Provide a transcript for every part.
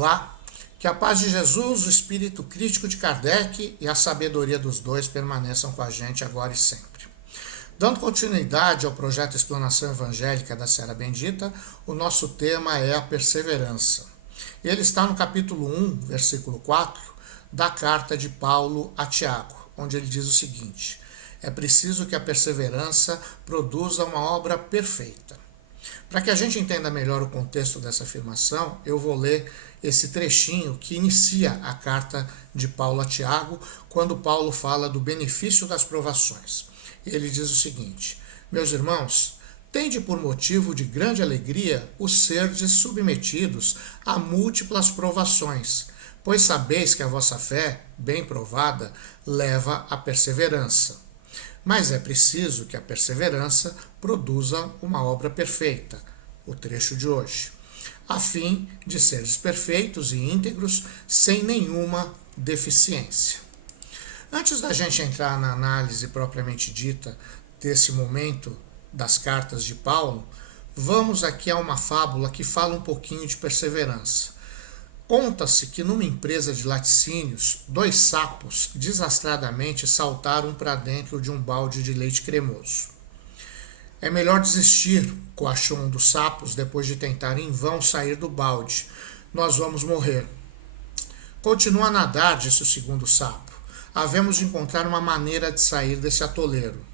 Olá, que a paz de Jesus, o espírito crítico de Kardec e a sabedoria dos dois permaneçam com a gente agora e sempre. Dando continuidade ao projeto Explanação Evangélica da Serra Bendita, o nosso tema é a perseverança. Ele está no capítulo 1, versículo 4, da carta de Paulo a Tiago, onde ele diz o seguinte: é preciso que a perseverança produza uma obra perfeita. Para que a gente entenda melhor o contexto dessa afirmação, eu vou ler esse trechinho que inicia a carta de Paulo a Tiago, quando Paulo fala do benefício das provações. Ele diz o seguinte: meus irmãos, tende por motivo de grande alegria o serdes submetidos a múltiplas provações, pois sabeis que a vossa fé, bem provada, leva à perseverança. Mas é preciso que a perseverança produza uma obra perfeita, o trecho de hoje, a fim de seres perfeitos e íntegros, sem nenhuma deficiência. Antes da gente entrar na análise propriamente dita desse momento das cartas de Paulo, vamos aqui a uma fábula que fala um pouquinho de perseverança. Conta-se que numa empresa de laticínios, 2 sapos desastradamente saltaram para dentro de um balde de leite cremoso. É melhor desistir, coachou um dos sapos depois de tentar em vão sair do balde. Nós vamos morrer. Continua a nadar, disse o segundo sapo. Havemos de encontrar uma maneira de sair desse atoleiro.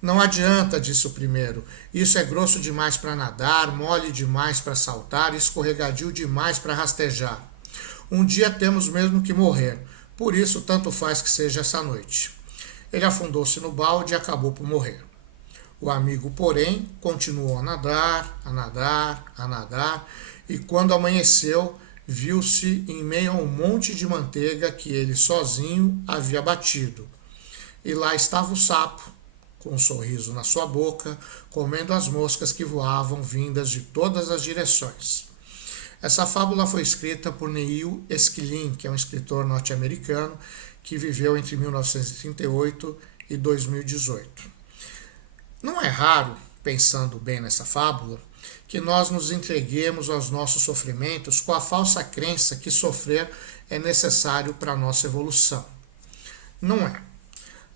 Não adianta, disse o primeiro. Isso é grosso demais para nadar, mole demais para saltar, escorregadio demais para rastejar. Um dia temos mesmo que morrer, por isso tanto faz que seja essa noite. Ele afundou-se no balde e acabou por morrer. O amigo, porém, continuou a nadar, e quando amanheceu, viu-se em meio a um monte de manteiga que ele sozinho havia batido. E lá estava o sapo, com um sorriso na sua boca, comendo as moscas que voavam vindas de todas as direções. Essa fábula foi escrita por Neil Esquilin, que é um escritor norte-americano que viveu entre 1938 e 2018. Não é raro, pensando bem nessa fábula, que nós nos entreguemos aos nossos sofrimentos com a falsa crença que sofrer é necessário para a nossa evolução. Não é.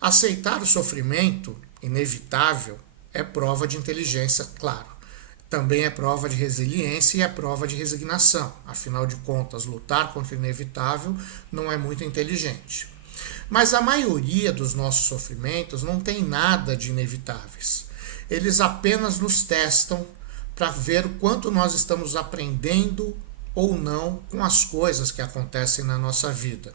Aceitar o sofrimento inevitável é prova de inteligência, claro. Também é prova de resiliência e é prova de resignação. Afinal de contas, lutar contra o inevitável não é muito inteligente. Mas a maioria dos nossos sofrimentos não tem nada de inevitáveis. Eles apenas nos testam para ver o quanto nós estamos aprendendo ou não com as coisas que acontecem na nossa vida.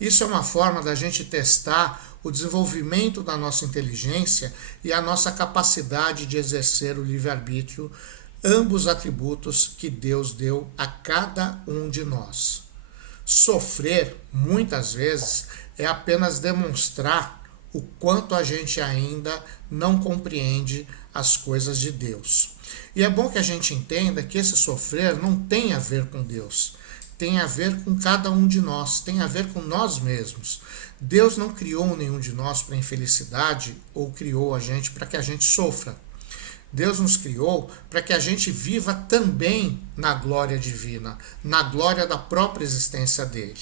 Isso é uma forma da gente testar o desenvolvimento da nossa inteligência e a nossa capacidade de exercer o livre-arbítrio, ambos atributos que Deus deu a cada um de nós. Sofrer, muitas vezes, é apenas demonstrar o quanto a gente ainda não compreende as coisas de Deus. E é bom que a gente entenda que esse sofrer não tem a ver com Deus. Tem a ver com cada um de nós, tem a ver com nós mesmos. Deus não criou nenhum de nós para infelicidade ou criou a gente para que a gente sofra. Deus nos criou para que a gente viva também na glória divina, na glória da própria existência dele.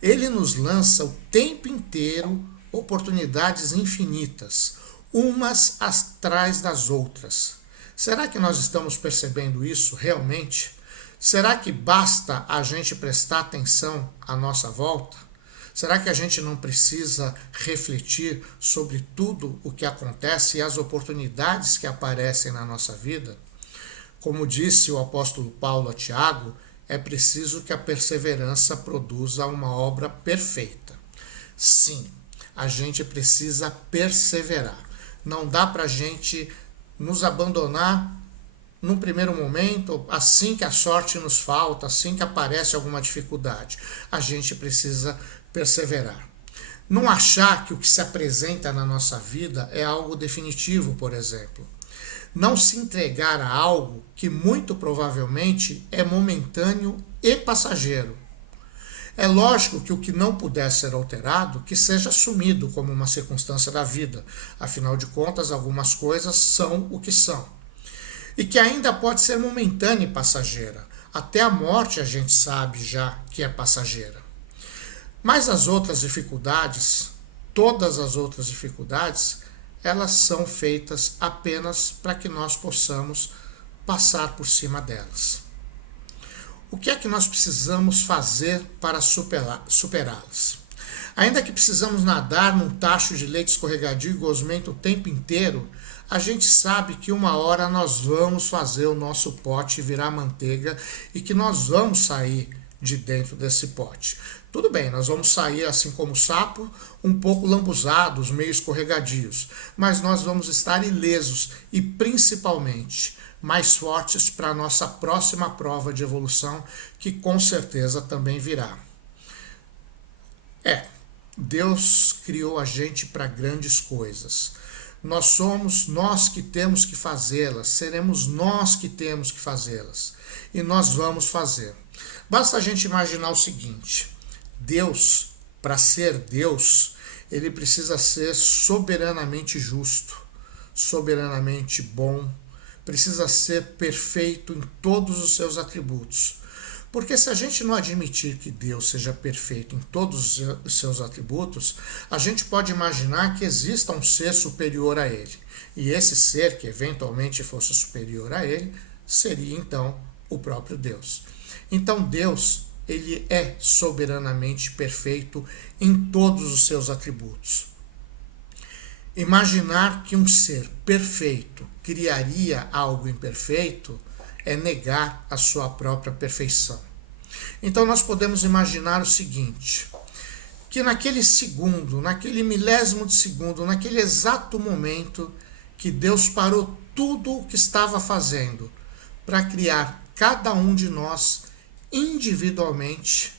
Ele nos lança o tempo inteiro oportunidades infinitas, umas atrás das outras. Será que nós estamos percebendo isso realmente? Será que basta a gente prestar atenção à nossa volta? Será que a gente não precisa refletir sobre tudo o que acontece e as oportunidades que aparecem na nossa vida? Como disse o apóstolo Paulo a Tiago, é preciso que a perseverança produza uma obra perfeita. Sim, a gente precisa perseverar. Não dá para a gente nos abandonar num primeiro momento, assim que a sorte nos falta, assim que aparece alguma dificuldade. A gente precisa perseverar. Não achar que o que se apresenta na nossa vida é algo definitivo, por exemplo. Não se entregar a algo que muito provavelmente é momentâneo e passageiro. É lógico que o que não puder ser alterado, que seja assumido como uma circunstância da vida. Afinal de contas, algumas coisas são o que são. E que ainda pode ser momentânea e passageira. Até a morte a gente sabe já que é passageira. Mas as outras dificuldades, todas as outras dificuldades, elas são feitas apenas para que nós possamos passar por cima delas. O que é que nós precisamos fazer para superá-las? Ainda que precisamos nadar num tacho de leite escorregadio e gosmento o tempo inteiro, a gente sabe que uma hora nós vamos fazer o nosso pote virar manteiga e que nós vamos sair de dentro desse pote. Tudo bem, nós vamos sair assim como o sapo, um pouco lambuzados, meio escorregadios, mas nós vamos estar ilesos e principalmente mais fortes para a nossa próxima prova de evolução, que com certeza também virá. Deus criou a gente para grandes coisas. Nós somos nós que temos que fazê-las, seremos nós que temos que fazê-las. E nós vamos fazer. Basta a gente imaginar o seguinte: Deus, para ser Deus, ele precisa ser soberanamente justo, soberanamente bom, precisa ser perfeito em todos os seus atributos. Porque se a gente não admitir que Deus seja perfeito em todos os seus atributos, a gente pode imaginar que exista um ser superior a ele. E esse ser que eventualmente fosse superior a ele, seria então o próprio Deus. Então Deus, ele é soberanamente perfeito em todos os seus atributos. Imaginar que um ser perfeito criaria algo imperfeito é negar a sua própria perfeição. Então nós podemos imaginar o seguinte, que naquele segundo, naquele milésimo de segundo, naquele exato momento que Deus parou tudo o que estava fazendo para criar cada um de nós individualmente,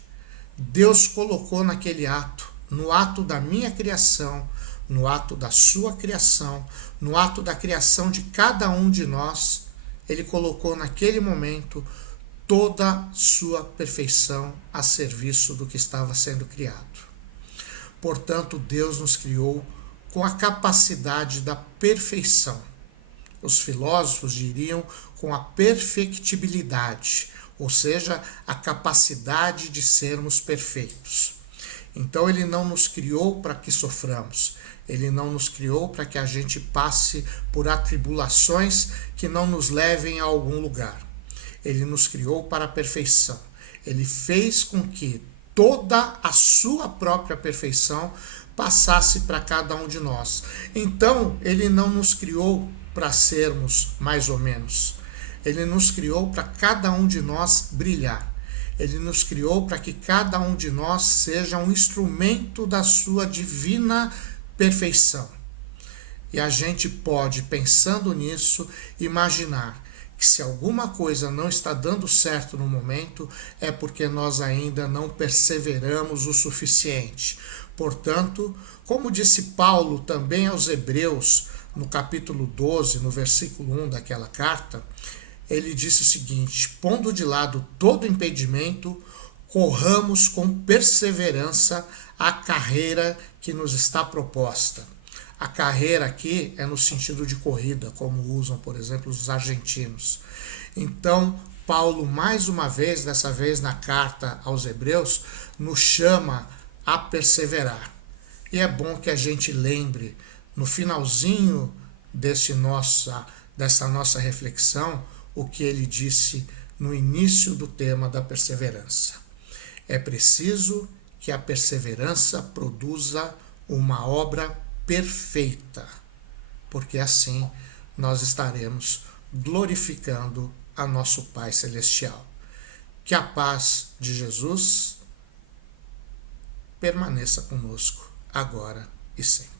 Deus colocou naquele ato, no ato da minha criação, no ato da sua criação, no ato da criação de cada um de nós, ele colocou naquele momento toda sua perfeição a serviço do que estava sendo criado. Portanto, Deus nos criou com a capacidade da perfeição. Os filósofos diriam com a perfectibilidade, ou seja, a capacidade de sermos perfeitos. Então ele não nos criou para que soframos, ele não nos criou para que a gente passe por atribulações que não nos levem a algum lugar. Ele nos criou para a perfeição. Ele fez com que toda a sua própria perfeição passasse para cada um de nós. Então, ele não nos criou para sermos mais ou menos. Ele nos criou para cada um de nós brilhar. Ele nos criou para que cada um de nós seja um instrumento da sua divina perfeição. E a gente pode, pensando nisso, imaginar que se alguma coisa não está dando certo no momento, é porque nós ainda não perseveramos o suficiente. Portanto, como disse Paulo também aos Hebreus, no capítulo 12, no versículo 1 daquela carta, ele disse o seguinte: pondo de lado todo impedimento, corramos com perseverança a carreira que nos está proposta. A carreira aqui é no sentido de corrida, como usam, por exemplo, os argentinos. Então, Paulo, mais uma vez, dessa vez na carta aos Hebreus, nos chama a perseverar. E é bom que a gente lembre, no finalzinho dessa nossa reflexão, o que ele disse no início do tema da perseverança. É preciso que a perseverança produza uma obra perfeita, porque assim nós estaremos glorificando a nosso Pai Celestial. Que a paz de Jesus permaneça conosco agora e sempre.